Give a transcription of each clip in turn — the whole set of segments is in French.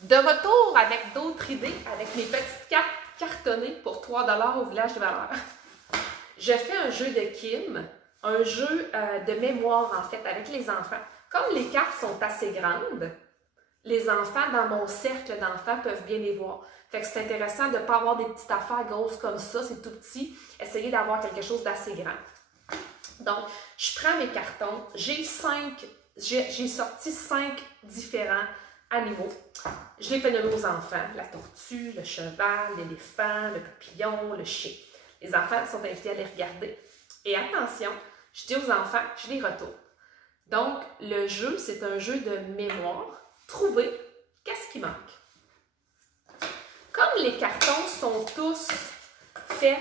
De retour avec d'autres idées, avec mes petites cartes cartonnées pour 3 $ au village des valeurs. Je fais un jeu de Kim, un jeu de mémoire en fait avec les enfants. Comme les cartes sont assez grandes, les enfants dans mon cercle d'enfants peuvent bien les voir. Fait que c'est intéressant de ne pas avoir des petites affaires grosses comme ça, c'est tout petit. Essayez d'avoir quelque chose d'assez grand. Donc, je prends mes cartons, j'ai sorti 5 différents animaux. Je les fais nommer aux enfants, la tortue, le cheval, l'éléphant, le papillon, le chien. Les enfants sont invités à les regarder. Et attention, je dis aux enfants, je les retourne. Donc, le jeu, c'est un jeu de mémoire. Trouver qu'est-ce qui manque. Comme les cartons sont tous faits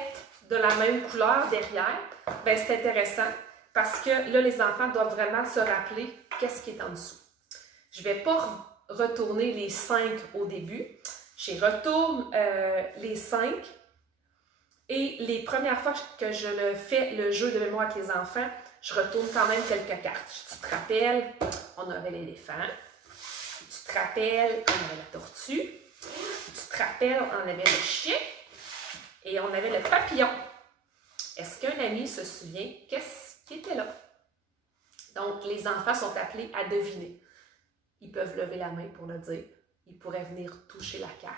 de la même couleur derrière, ben c'est intéressant parce que là, les enfants doivent vraiment se rappeler qu'est-ce qui est en dessous. Je ne vais pas retourner les 5 au début. Je retourne les 5 et les premières fois que je le fais, le jeu de mémoire avec les enfants, je retourne quand même quelques cartes. Tu te rappelles, on avait l'éléphant. Tu te rappelles, on avait la tortue. Tu te rappelles, on avait le chien. Et on avait le papillon. Est-ce qu'un ami se souvient qu'est-ce qui était là? Donc, les enfants sont appelés à deviner. Ils peuvent lever la main pour le dire. Ils pourraient venir toucher la carte.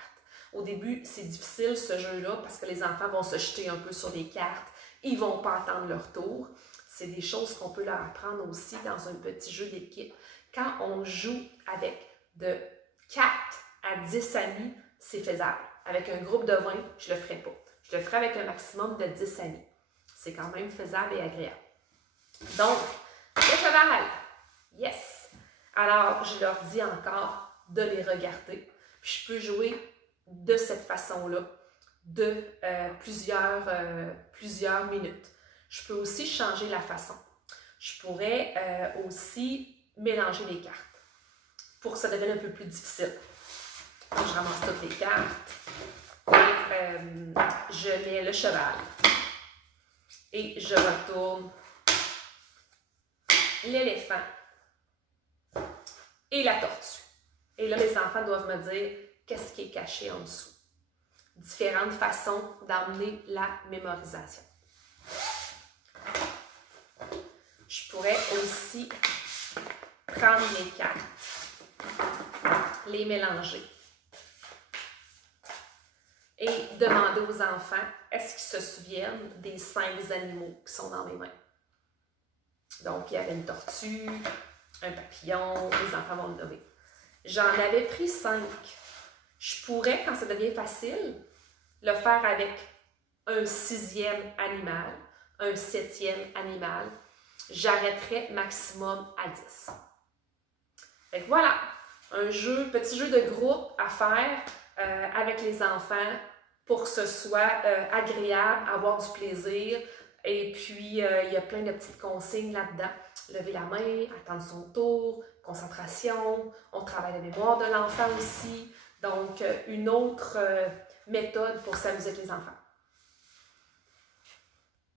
Au début, c'est difficile ce jeu-là parce que les enfants vont se jeter un peu sur les cartes. Ils ne vont pas attendre leur tour. C'est des choses qu'on peut leur apprendre aussi dans un petit jeu d'équipe. Quand on joue avec de 4 à 10 amis, c'est faisable. Avec un groupe de 20, je ne le ferai pas. Je le ferai avec un maximum de 10 amis. C'est quand même faisable et agréable. Donc, le cheval, yes! Alors, je leur dis encore de les regarder. Puis je peux jouer de cette façon-là, de plusieurs minutes. Je peux aussi changer la façon. Je pourrais aussi mélanger les cartes pour que ça devienne un peu plus difficile. Donc, je ramasse toutes les cartes et je mets le cheval et je retourne l'éléphant et la tortue. Et là, les enfants doivent me dire qu'est-ce qui est caché en dessous. Différentes façons d'emmener la mémorisation. Je pourrais aussi prendre les cartes, les mélanger et demander aux enfants est-ce qu'ils se souviennent des 5 animaux qui sont dans mes mains. Donc, il y avait une tortue, un papillon, les enfants vont le nommer. J'en avais pris 5. Je pourrais, quand ça devient facile, le faire avec un 6e animal, un 7e animal. J'arrêterais maximum à 10. Fait que voilà, petit jeu de groupe à faire avec les enfants pour que ce soit agréable, avoir du plaisir. Et puis, il y a plein de petites consignes là-dedans. Lever la main, attendre son tour, concentration. On travaille la mémoire de l'enfant aussi. Donc, une autre méthode pour s'amuser avec les enfants.